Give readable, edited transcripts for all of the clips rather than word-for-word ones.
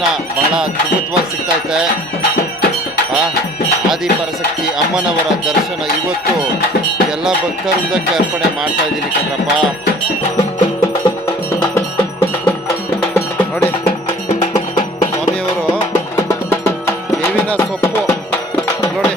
ದರ್ಶನ ಬಹಳ ಅದ್ಭುತವಾಗಿ ಸಿಗ್ತೈತೆ. ಆದಿಪರಾಶಕ್ತಿ ಅಮ್ಮನವರ ದರ್ಶನ ಇವತ್ತು ಎಲ್ಲ ಭಕ್ತವೃಂದಕ್ಕೆ ಅರ್ಪಣೆ ಮಾಡ್ತಾ ಇದ್ದೀನಿ ಕಣ್ರಪ್ಪ. ನೋಡಿ ಸ್ವಾಮಿಯವರು ಬೇವಿನ ಸೊಪ್ಪು ನೋಡಿ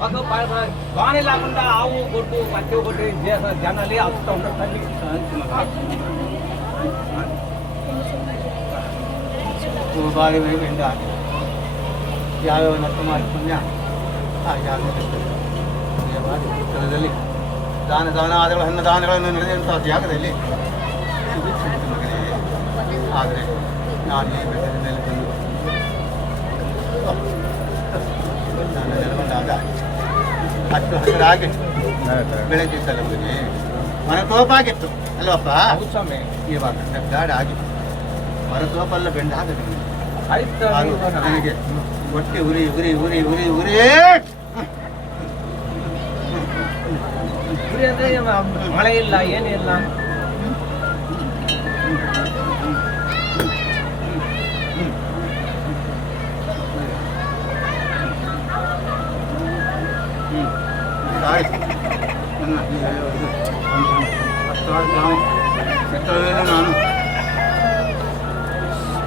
మాకు బాగానే లేకుండా ఆవు కొట్టు పచ్చి కొట్టి జనాలు అడుగుతూ ఉంటారు తల్లి ಬಾರಿ ಬೆಂಡ ಯಾವ್ಯಾವ ನಷ್ಟ ಮಾಡಿ ಪುಣ್ಯ ಆ ಜಾಗದಲ್ಲಿ ದಾನಗಳು ಅನ್ನದಾನಗಳನ್ನು ನಡೆದಂಥ ಜಾಗದಲ್ಲಿ ಆದರೆ ನಾನು ಈ ಬೆಟ್ಟದ ಮೇಲೆ ಬಂದು ನಾನು ನೆಲೆಗೊಂಡಾಗ ಅಷ್ಟು ಹಸಿರಾಗಿ ಬೆಳೆದಿತ್ತಲ್ಲ ಮನೆ ಮನೆ ತೋಪಾಗಿತ್ತು ಅಲ್ವಪ್ಪ ಇವಾಗ ಗಾಡಿ ಆಗಿತ್ತು ಮರ ತೋಪಲ್ಲ ಬೆಂಡ ಆಗದೆ ನನಗೆ ಹೊಟ್ಟೆ ಉರಿ ಉರಿ ಉರಿ ಉರಿ ಉರಿ ಉರಿ ಅಂದ್ರೆ ಮಳೆ ಇಲ್ಲ ಏನಿಲ್ಲ ನಾನು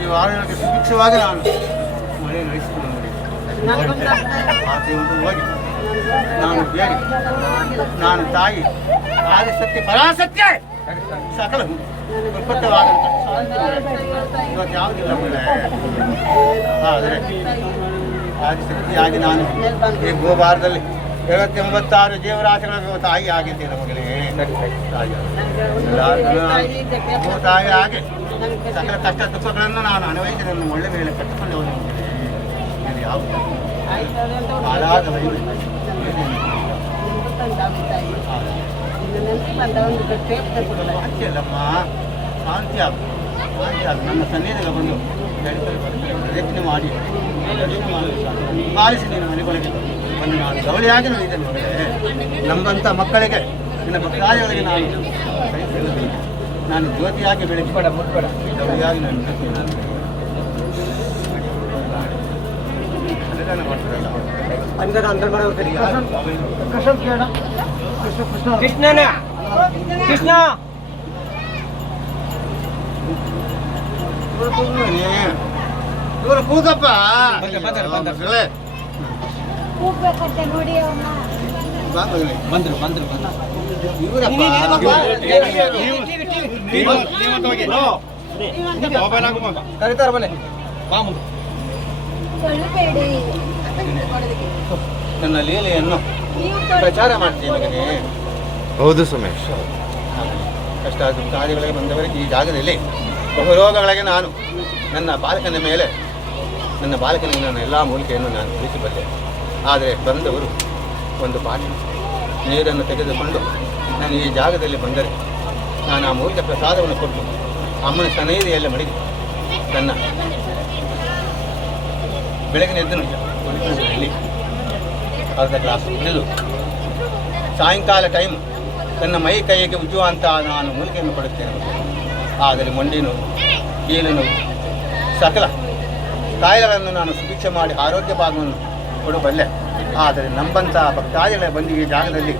ಈ ವಾರಕ್ಕೆ ಸುಭಿಕ್ಷವಾಗಿ ನಾನು ಮಳೆ ನಡೆಸಿಕೊಂಡು ಹೋಗಿ ನಾನು ಬೇಡಿ ನಾನು ತಾಯಿ ಆದಿಸತ್ಯ ಪರಾಸತ್ಯ ಸಕಲ ಉತ್ಪತ್ತವಾದಂಥ ಇವತ್ತು ಯಾವುದಿಲ್ಲ ಮಳೆ ಆದರೆ ಆದಿಶಕ್ತಿಯಾಗಿ ನಾನು ಈ ಗೋವಾರದಲ್ಲಿ 86 ಜೀವರಾಶಿಗಳ ತಾಯಿ ಆಗಿದ್ದೇನೆ ಮಗಳೇ ತಾಯಿ ಆಗಿ ಸಕಲ ಕಷ್ಟ ದುಃಖಗಳನ್ನು ನಾನು ಅನ್ವಯಿಸಿ ನನ್ನ ಒಳ್ಳೆ ಮೇಲೆ ಕಟ್ಟಿಕೊಂಡು ಹೋದ ಮಗಳೇ ಯಾವುದು ಹಾಳಾದ ಅಲ್ಲಮ್ಮ ಶಾಂತಿ ಆಗು ನಮ್ಮ ಸನ್ನಿಧಿಗೆ ಬಂದು ಪ್ರದಕ್ಷಿಣೆ ಮಾಡಿ ಪಾಲಿಸಿ ನೀನು ಮನೆಗೊಳಗೆ ಬಂದು ನಾನು ಗೌಳಿಯಾಗಿ ನೋಡಿದ್ದೇನೆ ಮಗಳೇ ನಮ್ಮಂಥ ಮಕ್ಕಳಿಗೆ ನಿನ್ನ ಭಕ್ತಾದಿಗಳಿಗೆ ನಾನು ಜ್ಯೋತಿಯಾಗಿ ಬೆಳೆಸ್ಬೇಡ ಮುಟ್ಬೇಡ ಗೌಳಿಯಾಗಿ ನಾನು ಕೃಷ್ಣನ ಕೃಷ್ಣ ಇವರು ಕೂಗಪ್ಪ ನೋಡಿ ಬಂದ್ರು ಕರೀತಾರ ಬನ್ನಿ ಬಾ ಮುಂದೆ ನನ್ನ ಲೀಲೆಯನ್ನು ಪ್ರಚಾರ ಮಾಡ್ತೀನಿ. ಹೌದು ಸುಮೇಶ್. ಕಷ್ಟ ಕಾರ್ಯಗಳಿಗೆ ಬಂದವರಿಗೆ ಈ ಜಾಗದಲ್ಲಿ ಬಹುರೋಗಗಳಿಗೆ ನಾನು ನನ್ನ ಬಾಲಕನ ಮೇಲೆ ನನ್ನ ಬಾಲಕನಿಗೆ ನನ್ನ ಎಲ್ಲ ಮೂಲಿಕೆಯನ್ನು ನಾನು ತಿಳಿಸಬಲ್ಲೆ. ಆದರೆ ಬಂದವರು ಒಂದು ಬಾಟಿ ನೀರನ್ನು ತೆಗೆದುಕೊಂಡು ನಾನು ಈ ಜಾಗದಲ್ಲಿ ಬಂದರೆ ನಾನು ಆ ಮೂಲಿಕೆ ಪ್ರಸಾದವನ್ನು ಕೊಟ್ಟು ಅಮ್ಮನ ಸನ್ನಿಧಿಯಲ್ಲಿ ಮಡಗಿ ನನ್ನ ಬೆಳಗಿನ ಎದ್ದು ಇಲ್ಲಿ ಅರ್ಧ ಗ್ಲಾಸ್ ಕುಡಿದು ಸಾಯಂಕಾಲ ಟೈಮ್ ನನ್ನ ಮೈ ಕೈಗೆ ಉಜ್ಜುವಂಥ ನಾನು ಮೂಲಿಕೆಯನ್ನು ಕೊಡುತ್ತೇನೆ. ಆದರೆ ಮಂಡಿ ನೋವು, ಕೀಲು ನೋವು, ಸಕಲ ಕಾಯಿಲೆಗಳನ್ನು ನಾನು ಸುಭಿಕ್ಷೆ ಮಾಡಿ ಆರೋಗ್ಯ ಭಾಗವನ್ನು ಕೊಡಬಲ್ಲೆ. ಆದರೆ ನಂಬಂಥ ಭಕ್ತಾದಿಗಳ ಬಂದು ಈ ಜಾಗದಲ್ಲಿ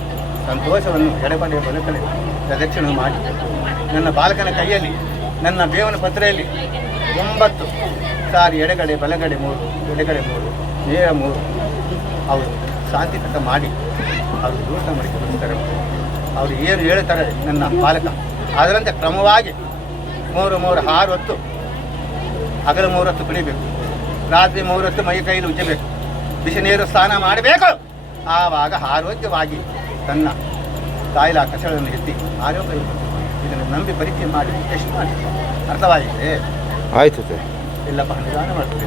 ಸಂತೋಷವನ್ನು ಎಡಬಡೆ ಬದುಕಲೆ ಪ್ರದಕ್ಷಿಣೆ ಮಾಡಿ ನನ್ನ ಬಾಲಕನ ಕೈಯಲ್ಲಿ ನನ್ನ ಬೇವನ ಪತ್ರೆಯಲ್ಲಿ 9 ಸಾರಿ ಎಡಗಡೆ ಬಲಗಡೆ 3 ಎಡಗಡೆ 3 ನೇರ 3 ಅವರು ಶಾಂತಿಕತ ಮಾಡಿ ಅವರು ದೂರ ಮಡಿಕೆ ಬರ್ತಾರೆ. ಅವರು ಏನು ಹೇಳ್ತಾರೆ ನನ್ನ ಬಾಲಕ ಅದರಂತೆ ಕ್ರಮವಾಗಿ 3 6 ಹೊತ್ತು ಹಗಲು 3 ಹೊತ್ತು ಕುಡಿಬೇಕು, ರಾತ್ರಿ 3 ಹೊತ್ತು ಮೈ ಕೈಯಲ್ಲಿ ಉಜ್ಜಬೇಕು, ಬಿಸಿ ನೀರು ಸ್ನಾನ ಮಾಡಬೇಕು. ಆವಾಗ ಆರೋಗ್ಯವಾಗಿ ತನ್ನ ಕಾಯಿಲೆ ಕಸಗಳನ್ನು ಎತ್ತಿ ಆರೋಗ್ಯ ಇದನ್ನು ನಂಬಿ ಪರೀಕ್ಷೆ ಮಾಡಿ ಟೆಸ್ಟ್ ಮಾಡಿ ಅರ್ಥವಾಗಿದೆ. ಆಯ್ತು ಇಲ್ಲಪ್ಪ ನಿಧಾನ ಮಾಡ್ತೀವಿ.